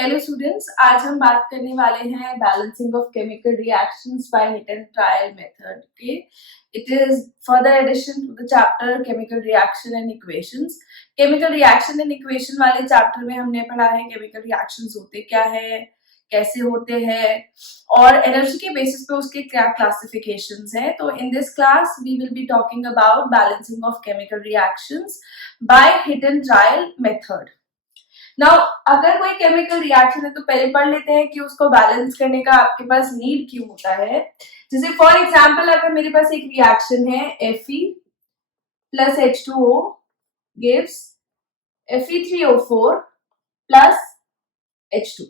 Hello students, आज हम बात करने वाले हैं balancing of chemical reactions by hit and trial method के। It is further addition to the chapter chemical reaction and equations. Chemical reaction and equation वाले chapter में हमने पढ़ा है केमिकल रिएक्शंस होते क्या है, कैसे होते हैं और एनर्जी के बेसिस पे उसके क्या क्लासिफिकेशंस हैं। तो in this class we will be talking about balancing of chemical reactions by hit and trial method. Now अगर कोई केमिकल रिएक्शन है तो पहले पढ़ लेते हैं कि उसको बैलेंस करने का आपके पास नीड क्यों होता है। जैसे फॉर एग्जांपल अगर मेरे पास एक रिएक्शन है Fe plus H2O gives Fe3O4 plus H2।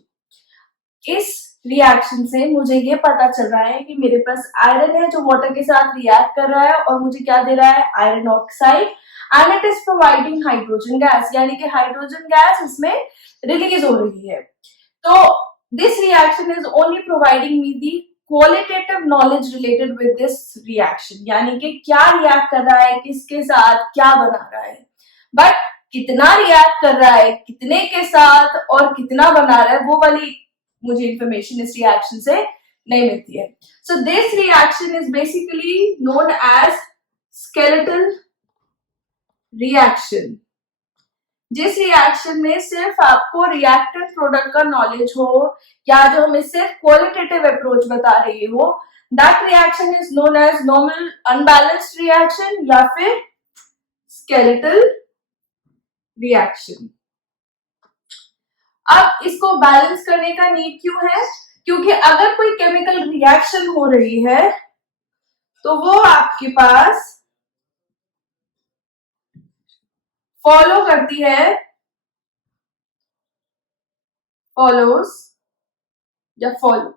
इस रिएक्शन से मुझे ये पता चल रहा है कि मेरे पास आयरन है जो वाटर के साथ रिएक्ट कर रहा है और मुझे क्या दे रहा है, iron oxide, and it is providing hydrogen gas, यानी कि हाइड्रोजन गैस इसमें रिलीज हो रही है। तो this reaction is only providing me the qualitative knowledge related with this reaction, यानी कि क्या रिएक्ट कर रहा है, किसके साथ, क्या बना रहा है। बट कितना रिएक्ट कर रहा है, कितने के साथ और कितना बना रहा है, वो वाली मुझे इंफॉर्मेशन इस रिएक्शन से नहीं मिलती है। So this reaction is basically known as skeletal reaction. जिस रिएक्शन में सिर्फ आपको रिएक्टेंट प्रोडक्ट का नॉलेज हो या जो हमें सिर्फ क्वालिटेटिव अप्रोच बता रही हो, that reaction is known as normal unbalanced reaction या फिर स्केलेटल रिएक्शन। अब इसको बैलेंस करने का नीड क्यों है? क्योंकि अगर कोई केमिकल रिएक्शन हो रही है तो वो आपके पास फॉलो करती है, फॉलोज या follow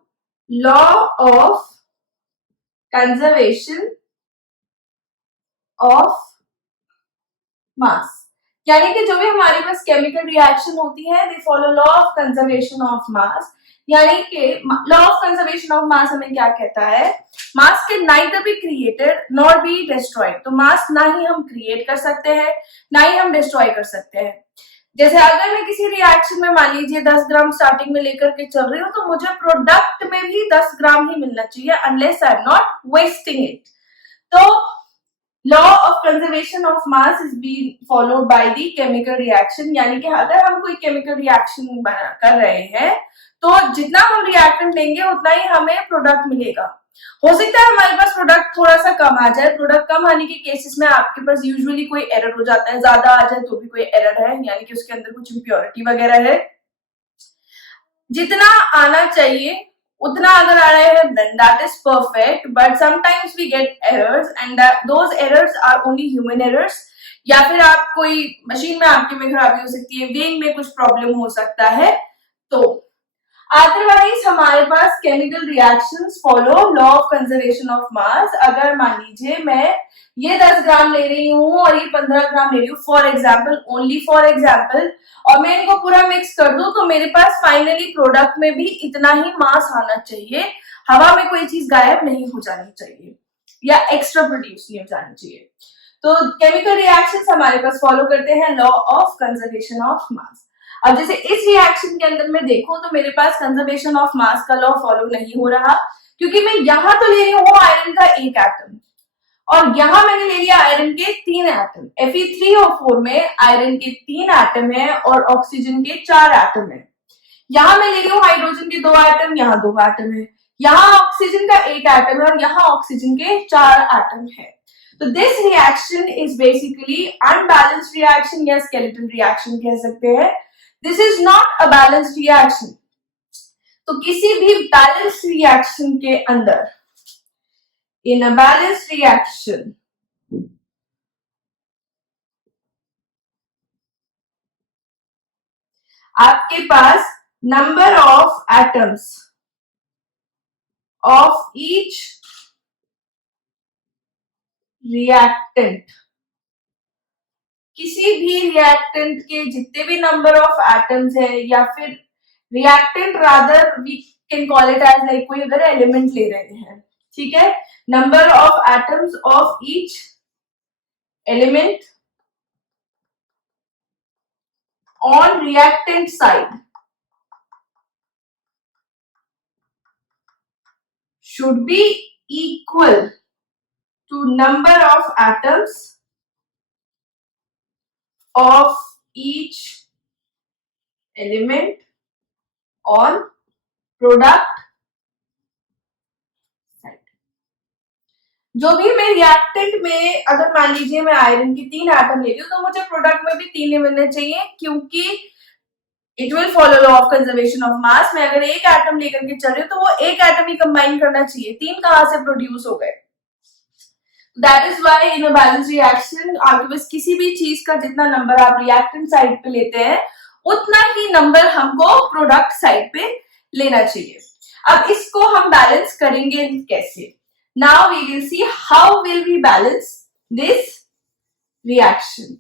law of conservation of मास, यानी कि जो भी हमारे पास केमिकल रिएक्शन होती है they follow law of conservation of मास। यानी कि लॉ ऑफ कंजर्वेशन ऑफ मास हमें क्या कहता है, मास can neither be created nor be destroyed. तो मास ना ही हम क्रिएट कर सकते हैं ना ही हम डिस्ट्रॉय कर सकते हैं। जैसे अगर मैं किसी रिएक्शन में मान लीजिए 10 ग्राम स्टार्टिंग में लेकर के चल रही हूँ तो मुझे प्रोडक्ट में भी 10 ग्राम ही मिलना चाहिए, unless I am not wasting it. तो law of conservation of mass is being followed by the chemical reaction, यानी कि अगर हम कोई केमिकल रिएक्शन कर रहे हैं तो जितना हम रिएक्टेंट लेंगे उतना ही हमें प्रोडक्ट मिलेगा। हो सकता है हमारे पास प्रोडक्ट थोड़ा सा कम आ जाए, प्रोडक्ट कम आने के केसेस में आपके पास यूजुअली कोई एरर हो जाता है, ज्यादा आ जाए तो भी कोई एरर है, यानी कि उसके अंदर कुछ इम्प्योरिटी वगैरह है। जितना आना चाहिए उतना अगर आ रहा है then that is perfect, but sometimes we get errors and those errors are only human errors, या फिर आप कोई मशीन में आपके में खराबी हो सकती है, वेइंग में कुछ प्रॉब्लम हो सकता है। तो अदरवाइज हमारे पास chemical reactions follow law of conservation of mass. अगर मान लीजिए मैं ये 10 ग्राम ले रही हूँ और ये 15 ग्राम ले रही हूँ, for example, only for example, और मैं इनको पूरा मिक्स कर दूं तो मेरे पास फाइनली प्रोडक्ट में भी इतना ही मास आना चाहिए, हवा में कोई चीज गायब नहीं हो जानी चाहिए या एक्स्ट्रा प्रोड्यूस नहीं हो जानी चाहिए। तो केमिकल रिएक्शंस हमारे पास फॉलो करते हैं लॉ ऑफ कंजर्वेशन ऑफ मास। अब जैसे इस रिएक्शन के अंदर मैं देखूं तो मेरे पास कंजर्वेशन ऑफ मास का लॉ फॉलो नहीं हो रहा, क्योंकि मैं यहां तो ले रही हूँ आयरन का एक एटम और यहां मैंने ले लिया आयरन के 3 एटम। Fe3O4 में आयरन के 3 एटम है और ऑक्सीजन के 4 एटम है। यहां मैं ले रही हूँ हाइड्रोजन के 2 एटम, यहाँ 2 एटम है, यहाँ ऑक्सीजन का 1 एटम है और यहाँ ऑक्सीजन के 4 एटम है। तो this reaction is basically unbalanced reaction या स्केलेटल रिएक्शन कह सकते हैं। This is not a balanced reaction. तो किसी भी बैलेंस्ड रिएक्शन के अंदर, in a balanced reaction, आपके पास number of atoms of each reactant, किसी भी रिएक्टेंट के जितने भी नंबर ऑफ एटम्स है या फिर reactant rather we can call it as like कोई अगर एलिमेंट ले रहे हैं, ठीक है, number of atoms of each element on reactant side should be equal to number of atoms of each element on product side. जो भी मैं रिएक्टेंट में, अगर मान लीजिए मैं आयरन की 3 एटम ले रही हूँ, तो मुझे प्रोडक्ट में भी 3 ही मिलने चाहिए, क्योंकि it will follow law of conservation of मास। मैं अगर एक एटम लेकर के चल रही हूँ तो वो एक एटम ही कंबाइन करना चाहिए, 3 कहां से प्रोड्यूस हो गए। That is why in a balance reaction आपके पास किसी भी चीज का जितना नंबर आप रिएक्टेंट साइड पे लेते हैं उतना ही नंबर हमको प्रोडक्ट साइड पे लेना चाहिए। अब इसको हम बैलेंस करेंगे कैसे? Now we will see how will we balance this reaction.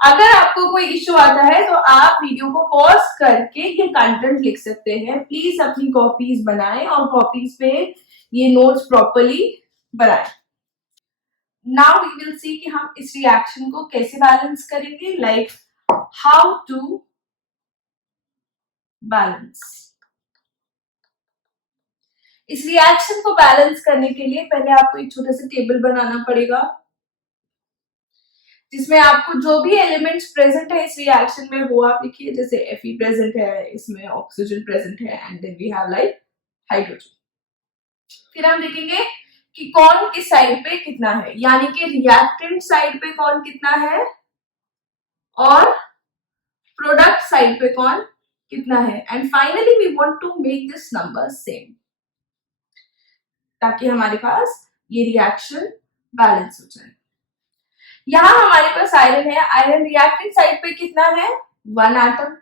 अगर आपको कोई इश्यू आता है तो आप वीडियो को पॉज करके ये कंटेंट लिख सकते हैं। प्लीज अपनी कॉपीज बनाएं और कॉपीज पे ये नोट्स प्रॉपर्ली बनाएं। नाउ वी विल सी कि हम इस रिएक्शन को कैसे बैलेंस करेंगे, लाइक हाउ टू बैलेंस। इस रिएक्शन को बैलेंस करने के लिए पहले आपको एक छोटा सा टेबल बनाना पड़ेगा, जिसमें आपको जो भी एलिमेंट्स प्रेजेंट है इस रिएक्शन में वो आप लिखिए। जैसे Fe प्रेजेंट है, इसमें ऑक्सीजन प्रेजेंट है, and then we have like hydrogen. फिर हम लिखेंगे कि कौन किस साइड पे कितना है, यानी कि रिएक्टेंट साइड पे कौन कितना है और प्रोडक्ट साइड पे कौन कितना है। And finally we want to make this number same, ताकि हमारे पास ये रिएक्शन बैलेंस हो जाए। यहां हमारे पास आयरन है, आयरन रिएक्टेंट साइड पे कितना है 1 एटम,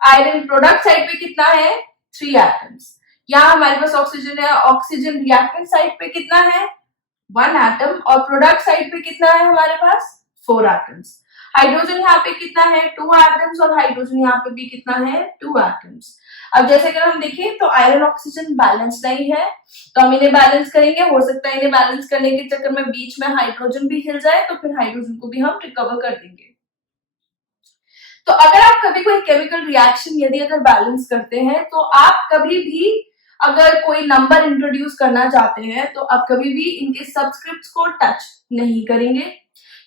आयरन प्रोडक्ट साइड पे कितना है 3 एटम्स। यहां हमारे पास ऑक्सीजन है, ऑक्सीजन रिएक्टेंट साइड पे कितना है 1 एटम और प्रोडक्ट साइड पे कितना है हमारे पास 4 एटम्स। हाइड्रोजन यहाँ पे कितना है 2 एटम्स और हाइड्रोजन यहाँ पे भी कितना है 2 एटम्स। अब जैसे अगर हम देखें तो आयरन ऑक्सीजन बैलेंस नहीं है, तो हम इन्हें बैलेंस करेंगे। हो सकता है इन्हें बैलेंस करने के चक्कर में बीच में हाइड्रोजन भी हिल जाए, तो फिर हाइड्रोजन को भी हम रिकवर कर देंगे। तो अगर आप कभी कोई केमिकल रिएक्शन यदि अगर बैलेंस करते हैं तो आप कभी भी अगर कोई नंबर इंट्रोड्यूस करना चाहते हैं तो आप कभी भी इनके सबस्क्रिप्ट्स को टच नहीं करेंगे,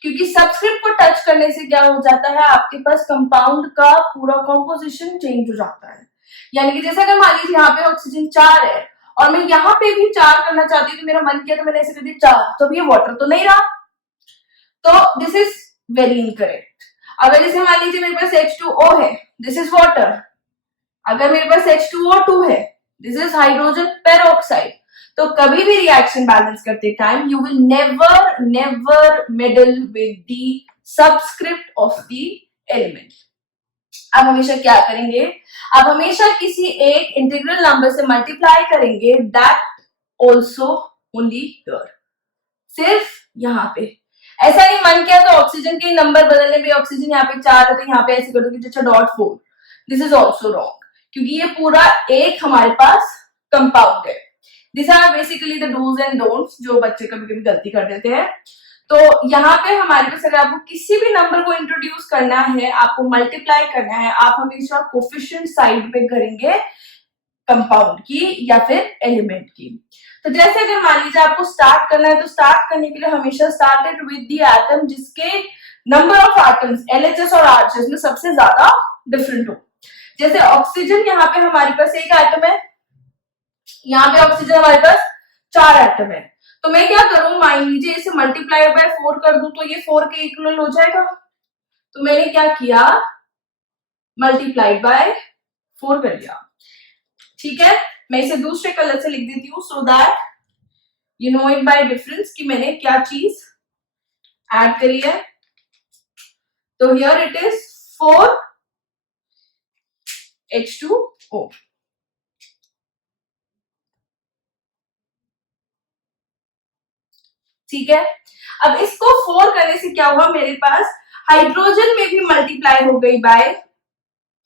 क्योंकि सबस्क्रिप्ट को टच करने से क्या हो जाता है आपके पास कंपाउंड का पूरा कॉम्पोजिशन चेंज हो जाता है। यानी कि जैसे अगर मान लीजिए यहाँ पे ऑक्सीजन 4 है और मैं यहाँ पे भी 4 करना चाहती हूँ, तो मेरा मन किया तो मैंने ऐसे कर दिया 4, तो ये वाटर तो नहीं रहा, तो दिस इज वेरी इनकरेक्ट। अगर जैसे मान लीजिए मेरे पास H2O है, दिस इज वाटर। अगर मेरे पास H2O2 है, दिस इज हाइड्रोजन पेरोक्साइड। तो कभी भी रिएक्शन बैलेंस करते time you will never medal with the subscript of the element. आप हमेशा क्या करेंगे, आप हमेशा किसी एक इंटीग्रल नंबर से मल्टीप्लाई करेंगे, दैट ऑल्सो ओनली हियर, सिर्फ यहाँ पे। ऐसा नहीं मन किया तो ऑक्सीजन के नंबर बदलने में, ऑक्सीजन यहाँ पे 4 है तो यहाँ पे ऐसे कर दोगे अच्छा .4, दिस इज ऑल्सो रॉन्ग, क्योंकि ये पूरा एक हमारे पास कंपाउंड है। This are basically the dos and don'ts जो बच्चे कभी कभी गलती कर देते हैं। तो यहाँ पे हमारे पास अगर आपको किसी भी नंबर को इंट्रोड्यूस करना है, आपको मल्टीप्लाई करना है, आप हमेशा कोफिशिएंट साइड पे करेंगे कंपाउंड की या फिर एलिमेंट की। तो जैसे अगर मान लीजिए आपको स्टार्ट करना है तो स्टार्ट करने के लिए हमेशा स्टार्टेड विद द एटम जिसके नंबर ऑफ एटम्स LHS और RHS में सबसे ज्यादा डिफरेंट हो। जैसे ऑक्सीजन यहाँ पे हमारे पास एक एटम है, यहाँ पे ऑक्सीजन हमारे पास 4 एटम है, तो मैं क्या करूं, मान लीजिए इसे मल्टीप्लाई बाय 4 कर दूं तो ये 4 के इक्वल हो जाएगा। तो मैंने क्या किया, मल्टीप्लाई बाय 4 कर लिया। ठीक है, मैं इसे दूसरे कलर से लिख देती हूँ so that you know it by difference कि मैंने क्या चीज ऐड करी है। तो हियर इट इज 4 H2O। ठीक है, अब इसको 4 करने से क्या हुआ, मेरे पास हाइड्रोजन में भी मल्टीप्लाई हो गई बाय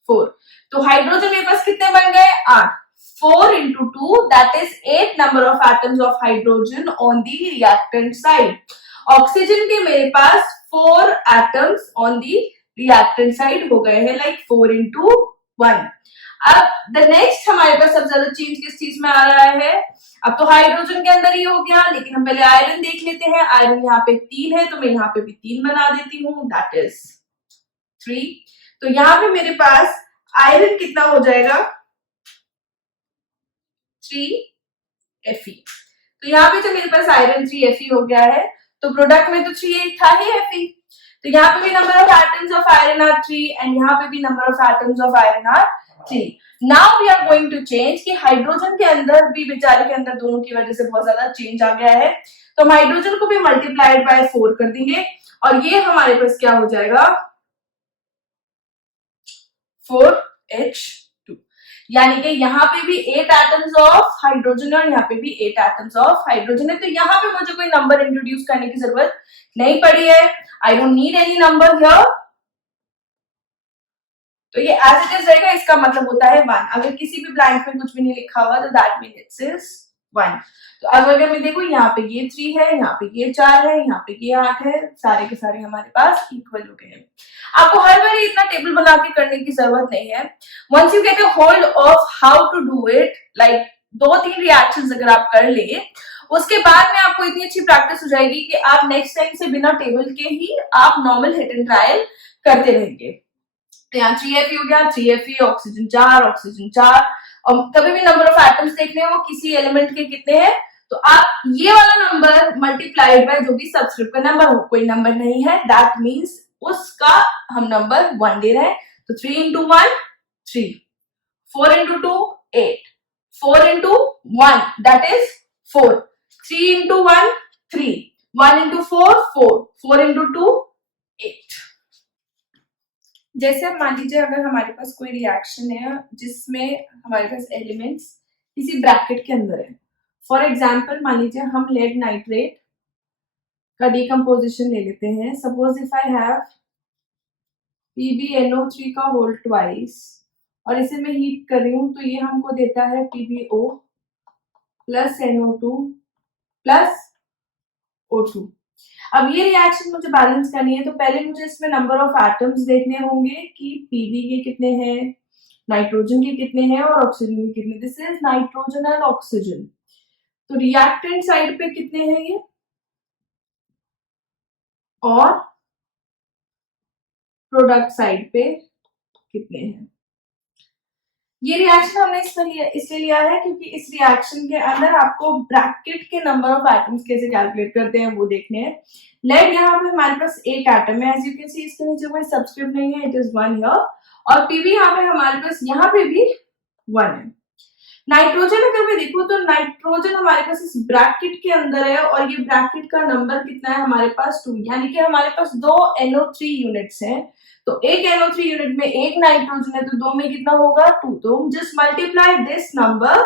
4। तो हाइड्रोजन मेरे पास कितने बन गए 8। 4 into 2 that is 8 number of atoms of hydrogen on the reactant side। Oxygen के मेरे पास 4 atoms on the reactant side हो गए हैं, like 4 into 1। अब द नेक्स्ट हमारे पास सबसे ज्यादा चेंज किस चीज में आ रहा है, अब तो हाइड्रोजन के अंदर ही हो गया, लेकिन हम पहले आयरन देख लेते हैं। आयरन यहाँ पे 3 है तो मैं यहाँ पे भी 3 बना देती हूँ, दैट इज 3। तो यहाँ पे मेरे पास आयरन कितना हो जाएगा, 3Fe। तो यहाँ पे जो मेरे पास आयरन 3Fe हो गया है, तो प्रोडक्ट में तो 3 था ही Fe, तो यहाँ पे भी number of atoms of iron are 3 and यहाँ पे भी number of atoms of iron are 3। Now we are going to change कि हाइड्रोजन के अंदर भी, बेचारे के अंदर दोनों की वजह से बहुत ज्यादा चेंज आ गया है, तो हम हाइड्रोजन को भी मल्टीप्लाइड बाय 4 कर देंगे और ये हमारे पास क्या हो जाएगा, 4H2। यानी कि यहाँ पे भी 8 एटम्स ऑफ हाइड्रोजन और यहाँ पे भी 8 एटम्स ऑफ हाइड्रोजन है। तो यहाँ पे मुझे कोई नंबर इंट्रोड्यूस करने की जरूरत नहीं पड़ी है, I don't need any number here. तो ये एज इट इज रहेगा, इसका मतलब होता है 1। अगर किसी भी ब्लैंक में कुछ भी नहीं लिखा हुआ तो दैट मीन इट्स इज 1। तो अब अगर मैं देखूं, यहाँ पे ये 3 है, यहाँ पे ये 4 है, यहाँ पे ये 8 है, सारे के सारे हमारे पास इक्वल हो गए हैं। आपको हर बार इतना टेबल बना के करने की जरूरत नहीं है। Once you get a hold of how to do it, like 2-3 reactions अगर आप कर ले, उसके बाद में आपको इतनी अच्छी प्रैक्टिस हो जाएगी कि आप नेक्स्ट टाइम से बिना टेबल के ही आप नॉर्मल हिट एंड ट्रायल करते रहेंगे। तो यहाँ 3Fe हो गया, 3Fe, ऑक्सीजन 4, ऑक्सीजन 4, और कभी भी नंबर ऑफ एटम्स देखने हो किसी एलिमेंट के कितने हैं, तो आप ये वाला नंबर मल्टीप्लाइड बाय जो भी सबस्क्रिप्ट का नंबर हो, कोई नंबर नहीं है, दैट मीन्स उसका हम नंबर 1 दे रहे हैं। तो 3 into 1 3, 4 into 2 8, 4 into 1 that is 4, 3 into 1 3, 1 into 4 4, 4 into 2 8। जैसे अब मान लीजिए अगर हमारे पास कोई रिएक्शन है जिसमें हमारे पास एलिमेंट्स किसी ब्रैकेट के अंदर है, फॉर एग्जाम्पल मान लीजिए हम लेड नाइट्रेट का डिकम्पोजिशन ले लेते हैं। Suppose if I have PbNO3 का होल ट्वाइस और इसे मैं हीट कर रही हूं, तो ये हमको देता है PbO plus NO2 plus O2। अब ये रिएक्शन मुझे बैलेंस करनी है, तो पहले मुझे इसमें नंबर ऑफ एटम्स देखने होंगे कि Pb के कितने हैं, नाइट्रोजन के कितने हैं और ऑक्सीजन के कितने। This is nitrogen and oxygen. तो रिएक्टेंट साइड पे कितने हैं ये, और प्रोडक्ट साइड पे कितने हैं। ये रिएक्शन हमने इसलिए लिया है क्योंकि इस रिएक्शन के अंदर आपको ब्रैकेट के नंबर ऑफ एटम्स कैसे कैलकुलेट करते हैं वो देखने हैं। लेट यहाँ पे हमारे पास एक एटम है, एज यू कैन सी इसके नीचे कोई सबस्क्रिप्ट नहीं है, इट इज 1 हियर, और Pb यहाँ पे हमारे पास यहाँ पे भी 1 है। नाइट्रोजन अगर मैं देखूं तो नाइट्रोजन हमारे पास इस ब्रैकेट के अंदर है और ये ब्रैकेट का नंबर कितना है हमारे पास 2, यानी कि हमारे पास 2 NO3 यूनिट्स हैं। तो एक NO3 यूनिट में एक नाइट्रोजन है, तो 2 में कितना होगा 2। तो just multiply this number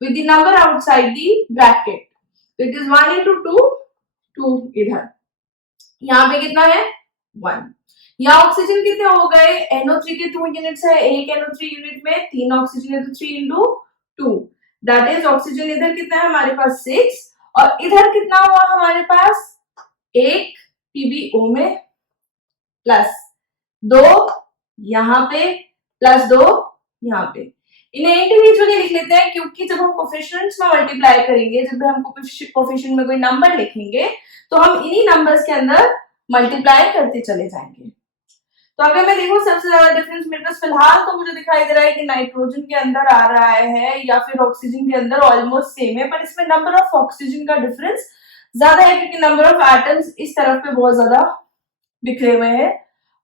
with the number outside the bracket, तो इट इज 1 into 2 2 इधर, यहाँ पे कितना है 1। यहाँ ऑक्सीजन कितने हो गए, NO3 के 2 यूनिट्स है, एक NO3 यूनिट में 3 ऑक्सीजन है, तो 3 into 2 दैट इज ऑक्सीजन इधर कितना है हमारे पास 6, और इधर कितना हुआ हमारे पास एक PbO में प्लस 2 यहाँ पे प्लस 2 यहाँ पे। इन्हें इंडिविजुअली लिख लेते हैं क्योंकि जब हम कोफिशिएंट्स में मल्टीप्लाई करेंगे, जब हम कोफिशिएंट में कोई नंबर लिखेंगे तो हम इन्हीं नंबर्स के अंदर मल्टीप्लाई करते चले जाएंगे। तो अगर मैं देखूं सबसे ज्यादा डिफरेंस मेरे पास फिलहाल तो मुझे दिखाई दे रहा है कि नाइट्रोजन के अंदर आ रहा है या फिर ऑक्सीजन के अंदर ऑलमोस्ट सेम है, पर इसमें नंबर ऑफ ऑक्सीजन का डिफरेंस ज्यादा है क्योंकि नंबर ऑफ एटम्स इस तरफ पे बहुत ज्यादा बिखरे हुए हैं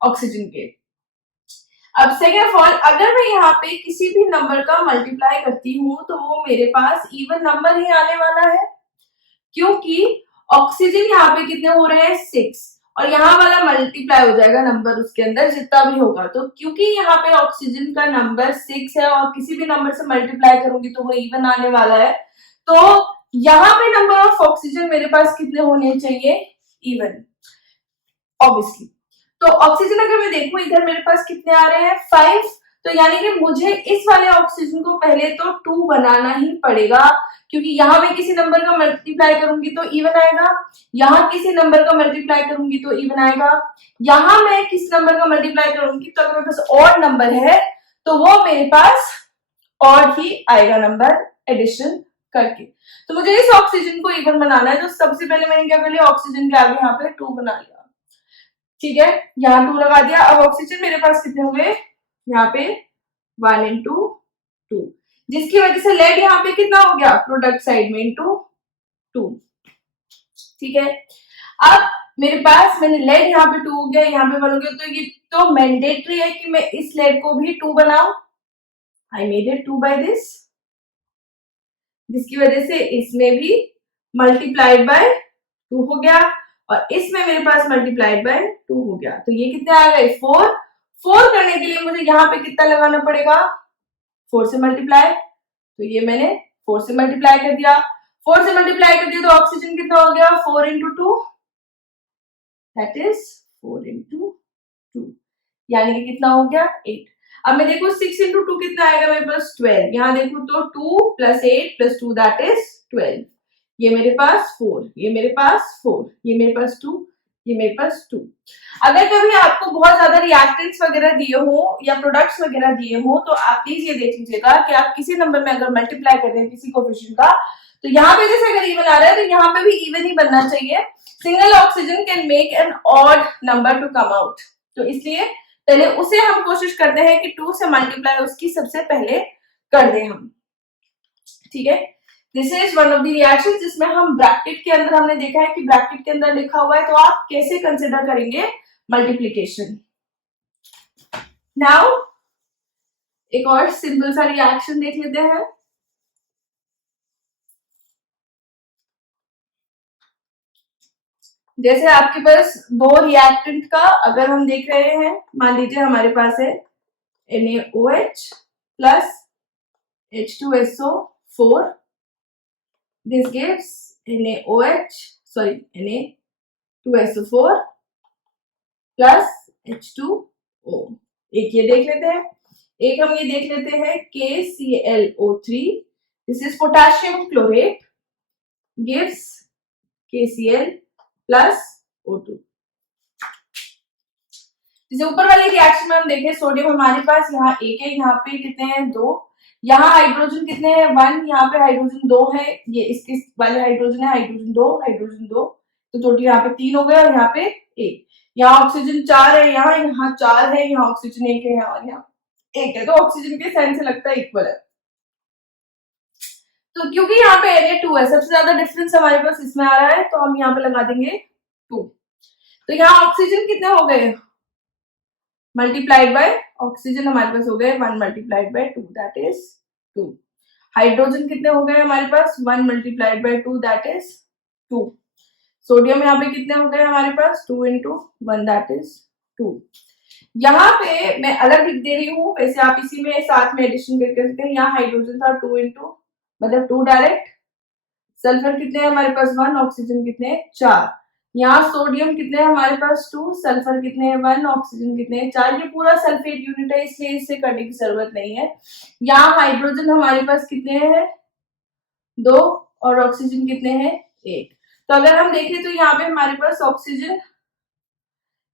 ऑक्सीजन के। अब सेकेंड ऑफ ऑल अगर मैं यहाँ पे किसी भी नंबर का मल्टीप्लाई करती हूँ तो वो मेरे पास इवन नंबर ही आने वाला है, क्योंकि ऑक्सीजन यहाँ पे कितने हो रहे हैं 6 और यहाँ वाला मल्टीप्लाई हो जाएगा नंबर उसके अंदर जितना भी होगा। तो क्योंकि यहाँ पे ऑक्सीजन का नंबर 6 है और किसी भी नंबर से मल्टीप्लाई करूंगी तो वो इवन आने वाला है, तो यहाँ पे नंबर ऑफ ऑक्सीजन मेरे पास कितने होने चाहिए इवन ऑब्वियसली। तो ऑक्सीजन अगर मैं देखूं इधर मेरे पास कितने आ रहे हैं 5, तो यानी कि मुझे इस वाले ऑक्सीजन को पहले तो 2 बनाना ही पड़ेगा, क्योंकि यहाँ मैं किसी नंबर का मल्टीप्लाई करूंगी तो इवन आएगा, यहाँ किसी नंबर का मल्टीप्लाई करूंगी तो इवन आएगा, यहाँ मैं किस नंबर का मल्टीप्लाई करूंगी तो अगर मेरे पास ऑड नंबर है तो वो मेरे पास और ही आएगा नंबर एडिशन करके। तो मुझे इस ऑक्सीजन को इवन बनाना है, तो सबसे पहले मैंने क्या कर लिया, ऑक्सीजन के आगे यहाँ पे 2 बना लिया, ठीक है, यहाँ 2 लगा दिया। अब ऑक्सीजन मेरे पास कितने हो गए, यहाँ पे 1 into 2, जिसकी वजह से लेड यहाँ पे कितना हो गया प्रोडक्ट साइड में into 2, ठीक है। अब मेरे पास मैंने लेड यहाँ पे 2 हो गया, यहाँ पे 1 हो गया, तो ये तो मैंडेटरी है कि मैं इस लेड को भी 2 बनाऊं। I made it 2 by this, जिसकी वजह से इसमें भी मल्टीप्लाइड बाय 2 हो गया और इसमें मेरे पास मल्टीप्लाइड बाय 2 हो गया। तो ये कितने आ गए 4। 4 करने के लिए मुझे यहाँ पे कितना लगाना पड़ेगा, 4 से मल्टीप्लाई, तो ये मैंने 4 से मल्टीप्लाई कर दिया। 4 से मल्टीप्लाई कर दिया तो ऑक्सीजन कितना हो गया 4 into 2, दैट इज 4 into 2, यानी कि कितना हो गया 8। अब मैं देखू 6 into 2 कितना आएगा मेरे पास 12, यहाँ देखू तो 2 + 8 + 2 दैट इज 12, ये मेरे पास 4, ये मेरे पास 4, ये मेरे पास 2, ये मेरे पास 2। अगर कभी आपको बहुत ज्यादा रिएक्टेंट्स वगैरह दिए हो या प्रोडक्ट्स वगैरह दिए हो तो आप प्लीज ये देख लीजिएगा कि आप किसी नंबर में अगर मल्टीप्लाई कर रहे हैं किसी कोएफिशिएंट का, तो यहाँ पे जैसे अगर इवन आ रहा है तो यहाँ पे भी इवन ही बनना चाहिए। Single oxygen can make an odd number to come out, तो इसलिए पहले उसे हम कोशिश करते हैं कि 2 से मल्टीप्लाई उसकी सबसे पहले कर दें हम, ठीक है। This is one of the reaction जिसमें हम ब्रैकेट के अंदर हमने देखा है कि ब्रैकेट के अंदर लिखा हुआ है तो आप कैसे कंसिडर करेंगे मल्टीप्लीकेशन। नाउ एक और सिंपल सा रिएक्शन देख लेते हैं। जैसे आपके पास 2 रिएक्टेंट का अगर हम देख रहे हैं, मान लीजिए हमारे पास है NaOH plus H2SO4, this gives Na2SO4 plus H2O। एक ये देख लेते हैं, एक हम ये देख लेते हैं KClO3, this is potassium chlorate, gives KCl plus O2। जैसे ऊपर वाली रिएक्शन में हम देखें, सोडियम हमारे पास यहाँ 1 है, यहाँ पे कितने हैं 2, यहाँ हाइड्रोजन कितने हैं 1, यहाँ पे हाइड्रोजन 2 है, ये इसके वाले हाइड्रोजन है हाइड्रोजन 2 हाइड्रोजन 2, तो टोटल यहाँ पे 3 हो गए और यहाँ पे 1। यहाँ ऑक्सीजन 4 है, यहाँ 4 है, यहाँ ऑक्सीजन 1 है और यहाँ 1 है, तो ऑक्सीजन के साइन से लगता है इक्वल है। तो क्योंकि यहाँ पे Na2 है, सबसे ज्यादा डिफरेंस हमारे पास इसमें आ रहा है, तो हम यहाँ पे लगा देंगे 2। तो यहाँ ऑक्सीजन कितने हो गए मल्टीप्लाइड बाय ऑक्सीजन हमारे पास हो गए 1 multiplied by 2 that is 2। Hydrogen कितने हो गए हमारे पास 1 multiplied by 2 that is 2। Sodium यहाँ पे कितने हो गए हमारे पास 2 into 1 दैट इज 2। यहाँ पे मैं अलग लिख दे रही हूँ, वैसे आप इसी में साथ में एडिशन करके सकते हैं। यहाँ हाइड्रोजन था 2 into मतलब 2 डायरेक्ट, सल्फर कितने हैं हमारे पास 1, ऑक्सीजन कितने हैं 4, यहाँ सोडियम कितने हैं हमारे पास 2, सल्फर कितने हैं 1, ऑक्सीजन कितने हैं 4, ये पूरा सल्फेट यूनिट है इसलिए इससे करने की जरूरत नहीं है। यहाँ हाइड्रोजन हमारे पास कितने हैं 2 और ऑक्सीजन कितने हैं 1, तो अगर हम देखें तो यहाँ पे हमारे पास ऑक्सीजन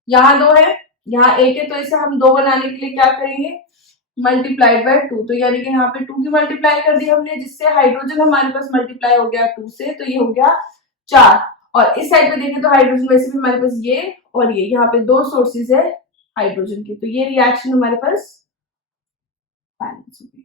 यहाँ 2 है, यहाँ 1 है, तो इसे हम 2 बनाने के लिए क्या करेंगे मल्टीप्लाइड बाय 2, तो यानी कि यहाँ पे 2 की मल्टीप्लाई कर दी हमने, जिससे हाइड्रोजन हमारे पास मल्टीप्लाई हो गया 2 से, तो ये हो गया 4। और इस साइड पे देखें तो हाइड्रोजन वैसे भी हमारे पास ये और ये, यहाँ पे 2 सोर्सेज है हाइड्रोजन की, तो ये रिएक्शन हमारे पास बैलेंस हो गई।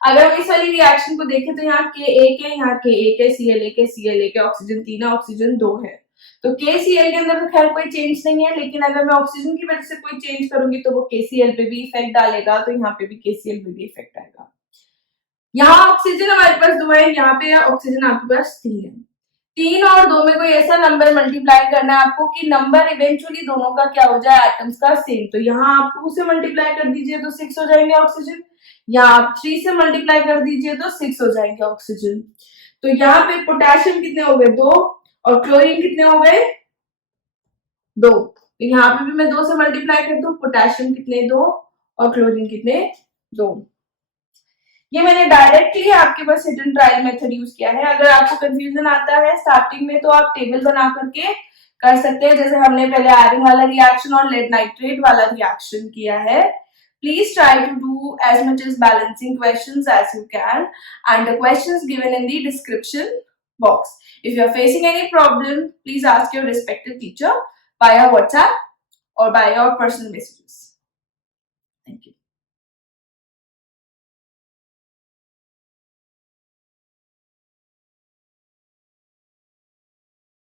अगर हम इस वाली रिएक्शन को देखें तो यहाँ K1 है, यहाँ K1 है, Cl1 है, Cl1 है, ऑक्सीजन 3 है, ऑक्सीजन 2 है, तो KCl के अंदर तो खैर कोई चेंज नहीं है, लेकिन अगर मैं ऑक्सीजन की वजह से कोई चेंज करूंगी तो वो KCl पे भी इफेक्ट डालेगा, तो यहाँ पे भी KCl पे भी इफेक्ट आएगा। यहाँ ऑक्सीजन हमारे पास 2 है, यहाँ पे ऑक्सीजन आपके पास 3 है, 3 और 2 में कोई ऐसा नंबर मल्टीप्लाई करना है आपको कि नंबर इवेंचुअली दोनों का क्या हो जाए एटम्स का सेम, तो यहाँ आप 2 से मल्टीप्लाई कर दीजिए तो 6 हो जाएंगे ऑक्सीजन, यहाँ आप 3 से मल्टीप्लाई कर दीजिए तो 6 हो जाएंगे ऑक्सीजन। तो यहाँ पे पोटेशियम कितने हो गए 2 और क्लोरीन कितने हो गए 2, तो यहाँ पे भी मैं 2 से मल्टीप्लाई कर दूं, पोटेशियम कितने 2 और क्लोरीन कितने 2। ये मैंने डायरेक्टली आपके पास hit and trial method use किया है। अगर आपको कंफ्यूजन आता है स्टार्टिंग में तो आप टेबल बना करके कर सकते हैं, जैसे हमने पहले आयरन वाला रिएक्शन और लेड नाइट्रेट वाला रिएक्शन किया है. Please try to do as much as balancing questions as you can, and the questions given in the description box. If you are facing any problem, please ask your respective teacher via WhatsApp or by your personal messages.